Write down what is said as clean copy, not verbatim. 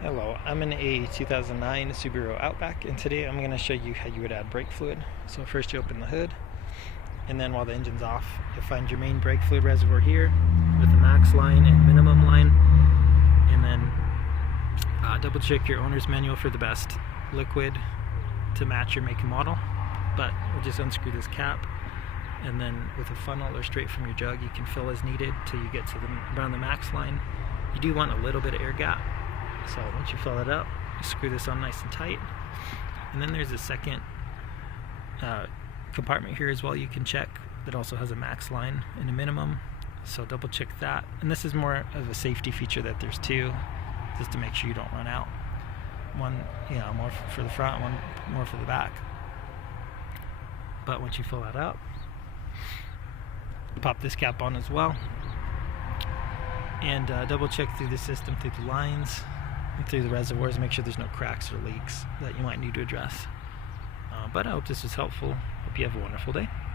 Hello, I'm in a 2009 Subaru Outback, and today I'm going to show you how you would add brake fluid. So first you open the hood, and then while the engine's off, you'll find your main brake fluid reservoir here with the max line and minimum line, and then double check your owner's manual for the best liquid to match your make and model. But we'll just unscrew this cap, and then with a funnel or straight from your jug you can fill as needed till you get to around the max line. You do want a little bit of air gap. So once you fill it up, you screw this on nice and tight. And then there's a second compartment here as well you can check that also has a max line and a minimum. So double check that. And this is more of a safety feature that there's two, just to make sure you don't run out. One, more for the front, one more for the back. But once you fill that up, pop this cap on as well. And double check through the system, through the lines, through the reservoirs, make sure there's no cracks or leaks that you might need to address. But I hope this was helpful. Hope you have a wonderful day.